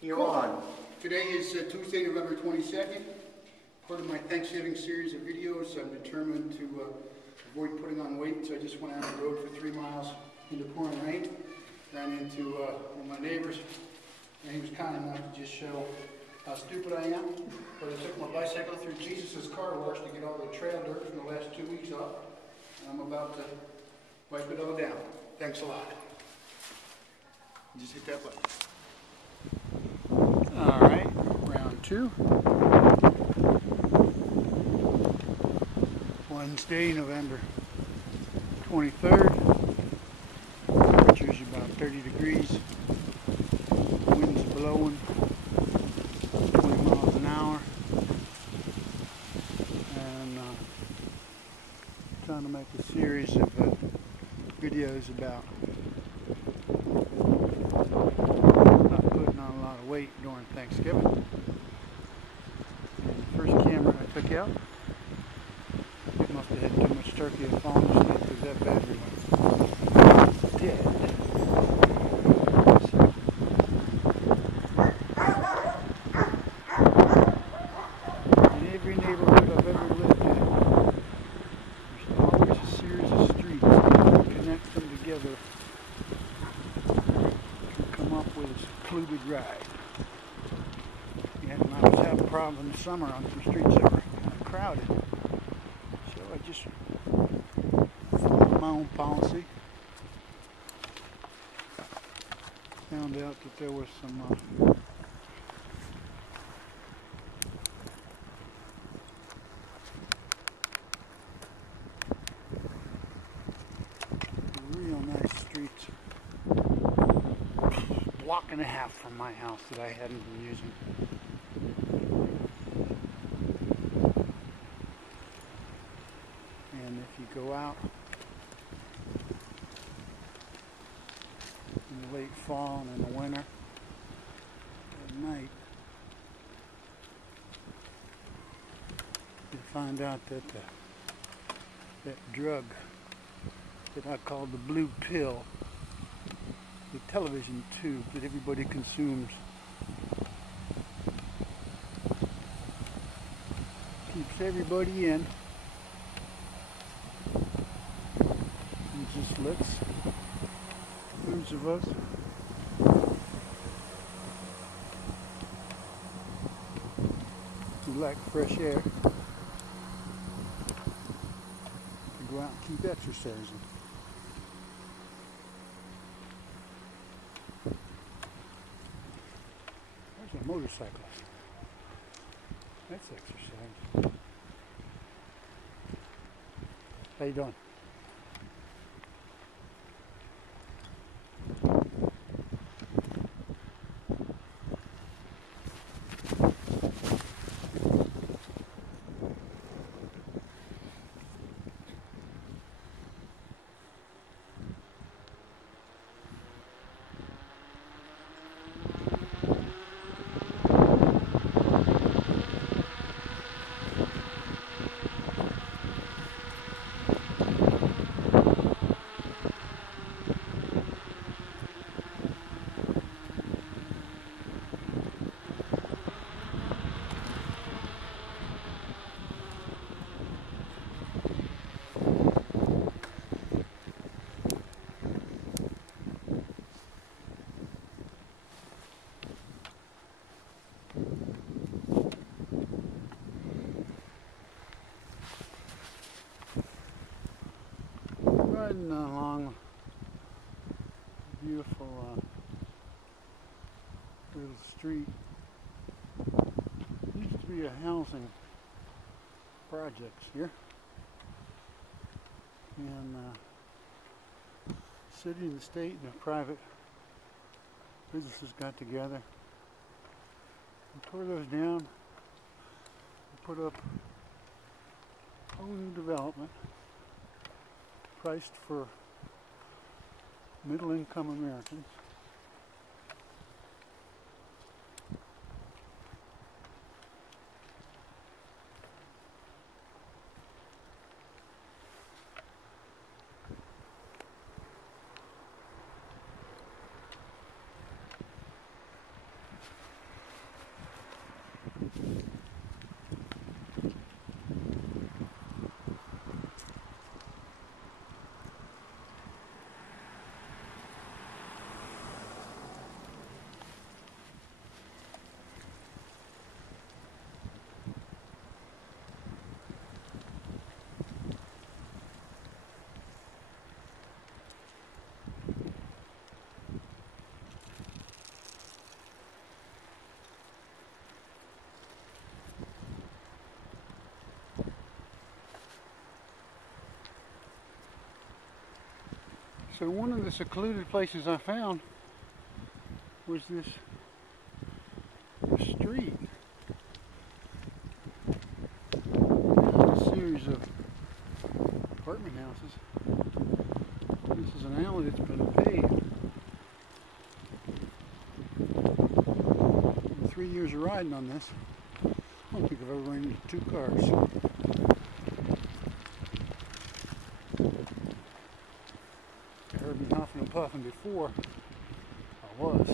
You're on. Today is Tuesday, November 22nd. Part of my Thanksgiving series of videos. I'm determined to avoid putting on weight, so I just went out on the road for 3 miles in the pouring rain. Ran into one of my neighbors, and he was kind enough to just show how stupid I am. But I took my bicycle through Jesus' car wash to get all the trail dirt from the last 2 weeks off. And I'm about to wipe it all down. Thanks a lot. Just hit that button. Alright, round 2. Wednesday, November 23rd. Temperature's about 30 degrees. Wind's blowing 20 miles an hour. And trying to make a series of videos about weight during Thanksgiving. And the first camera I took out, it must have had too much turkey and fallen asleep because that battery was dead. In every neighborhood I've ever lived in, there's always a series of streets that connect them together to come up with a secluded ride. And I was having a problem in the summer on some streets that were crowded. So I just followed my own policy. Found out that there was some real nice streets, block and a half from my house that I hadn't been using. And if you go out in the late fall and in the winter at night, you find out that that drug that I call the blue pill, the television tube that everybody consumes, keeps everybody in and just lets hundreds of us who like fresh air to go out and keep exercising. There's a motorcyclist. That's exercise. How you doing? Riding along a beautiful little street. Used to be a housing projects here, and city and the state and the private businesses got together and tore those down and put up a whole new development priced for middle-income Americans. So one of the secluded places I found was this street. A series of apartment houses. This is an alley that's been paved. In 3 years of riding on this, I don't think I've ever run into 2 cars. Heard me huffing and puffing before. I was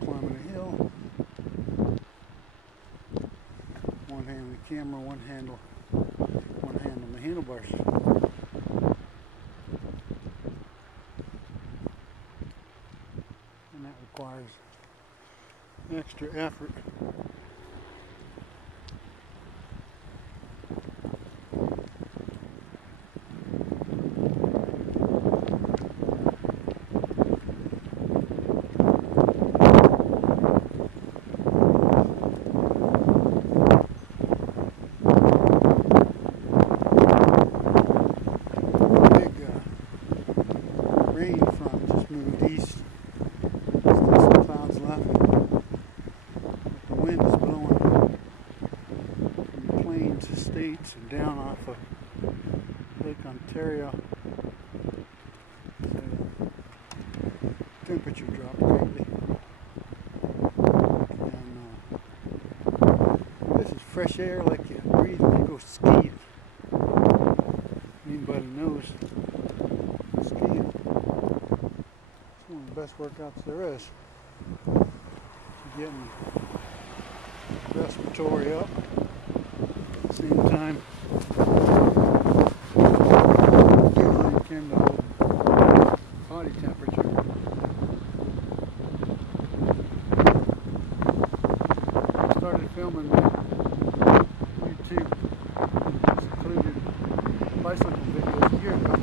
climbing a hill. One hand on the camera, one hand on the handlebars. And that requires extra effort. Rain front just moved east. There's still some clouds left. The wind is blowing from the plains, estates, and down off of Lake Ontario. So temperature dropped greatly. And this is fresh air like you breathe when you go skiing. Anybody knows skiing. One of the best workouts there is. Getting respiratory up at the same time. Rekindle body temperature. I started filming YouTube secluded bicycle videos a year ago.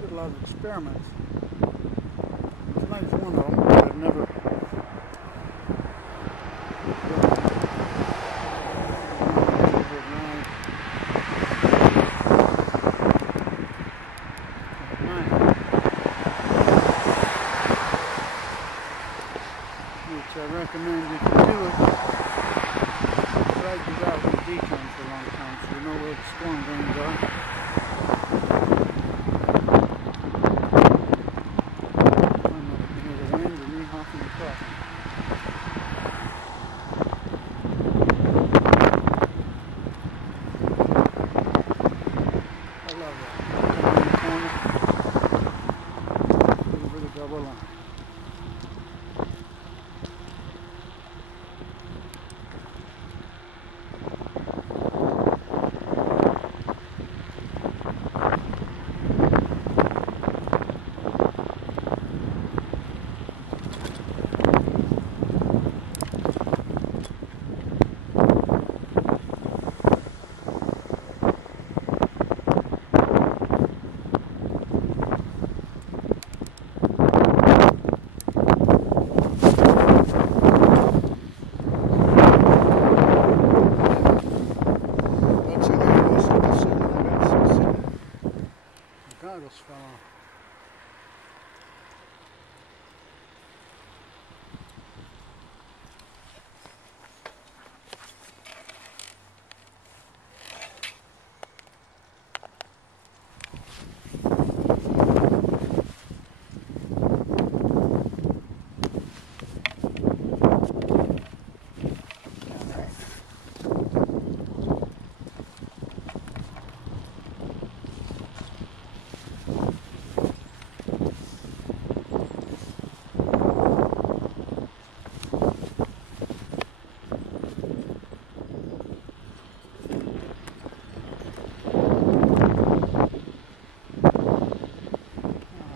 Did a lot of experiments. Tonight's one of them, but I've never which I recommend if you do it, ride the route with decon for a long time so you know where the storm drains are.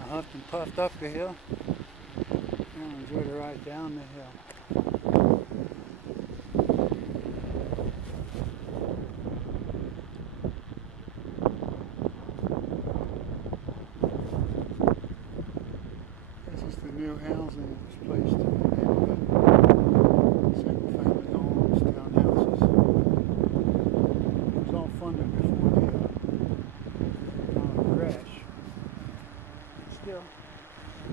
huffed and puffed up the hill. Now enjoy the ride down the hill. This is the new housing that was placed in the neighborhood. Single-family homes, townhouses. It was all funded before the crash. Still,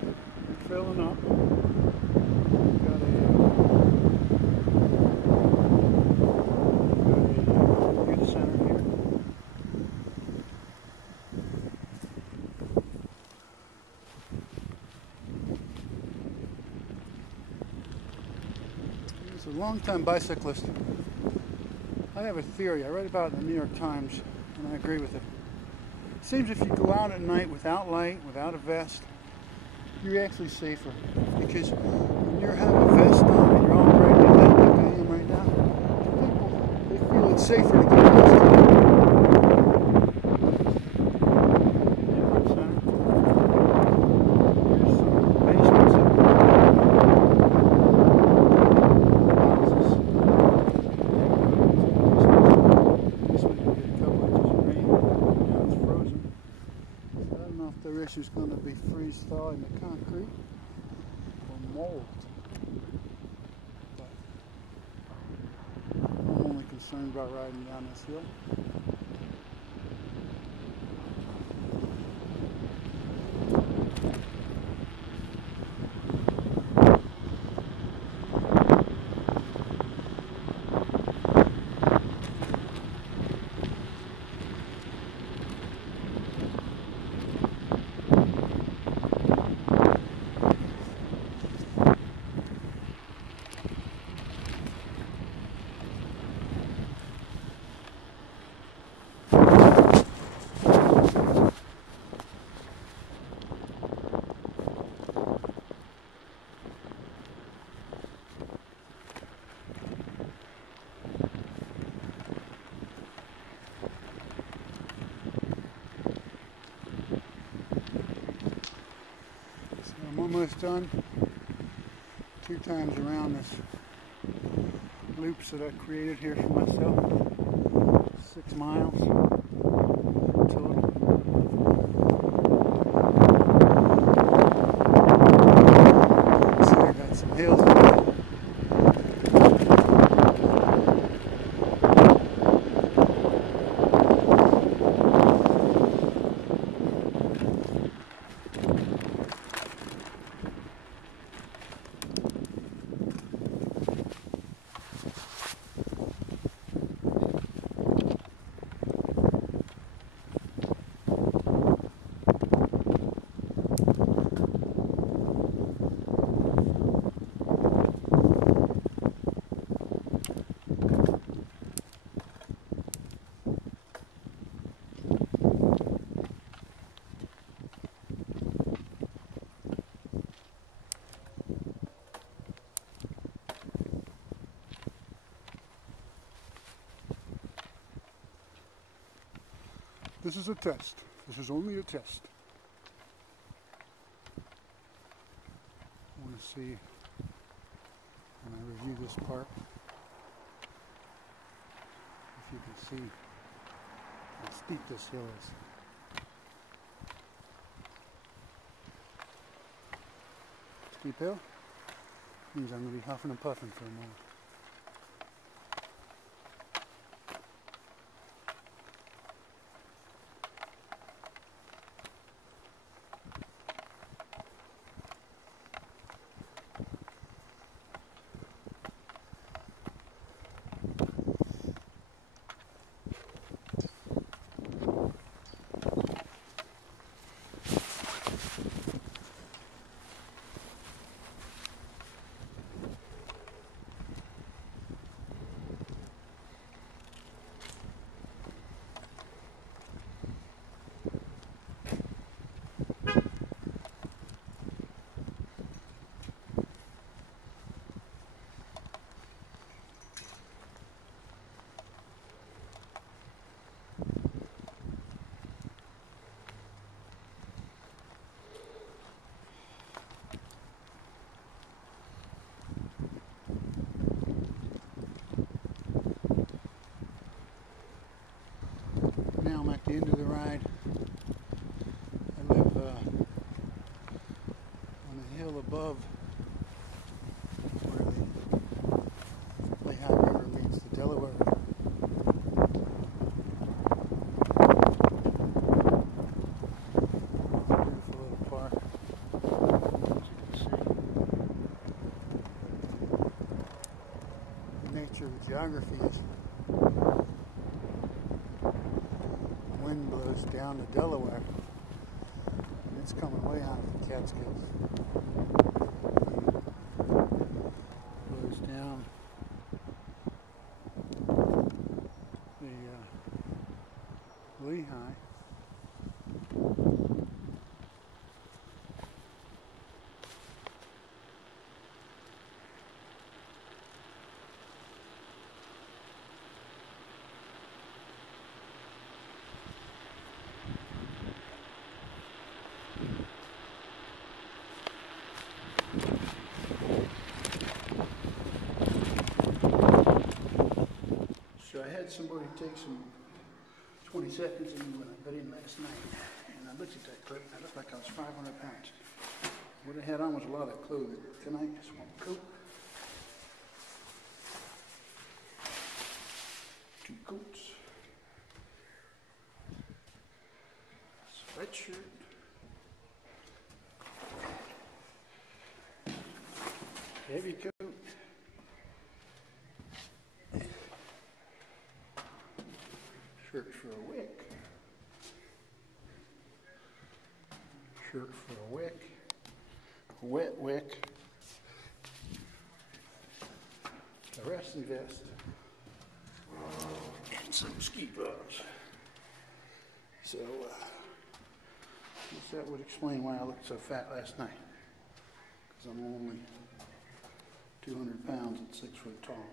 it's filling up. Got a youth center here. He's a long-time bicyclist. I have a theory. I read about it in the New York Times, and I agree with it. It seems if you go out at night without light, without a vest, you're actually safer. Because when you have a vest on and you're all ready to head like I am right now, people, they feel it's safer to get close to you. Here's some basements in the houses. This one you get a couple inches of rain. Now it's frozen. So I don't know if the issue is going to be freeze-thawing the concrete or mold. But I'm only concerned about riding down this hill. I'm almost done. 2 times around this loops that I created here for myself. 6 miles total. So I got some hills. This is a test. This is only a test. I want to see when I review this part if you can see how steep this hill is. Steep hill means I'm going to be huffing and puffing for a moment. above where the Lehigh River meets the Delaware River. Beautiful little park, as you can see. The nature of the geography is wind blows down the Delaware, and it's coming way out of the Catskills. Blows down the Lehigh. So I had somebody take some 20 seconds of me when I got in last night, and I looked at that clip, and I looked like I was 500 pounds. What I had on was a lot of clothing. Tonight, just one coat, 2 coats, sweatshirt, heavy coat, shirt for a wick, shirt for a wick, a wet wick, a resting vest, and some ski gloves. So, I guess that would explain why I looked so fat last night, because I'm only 200 pounds and 6 foot tall.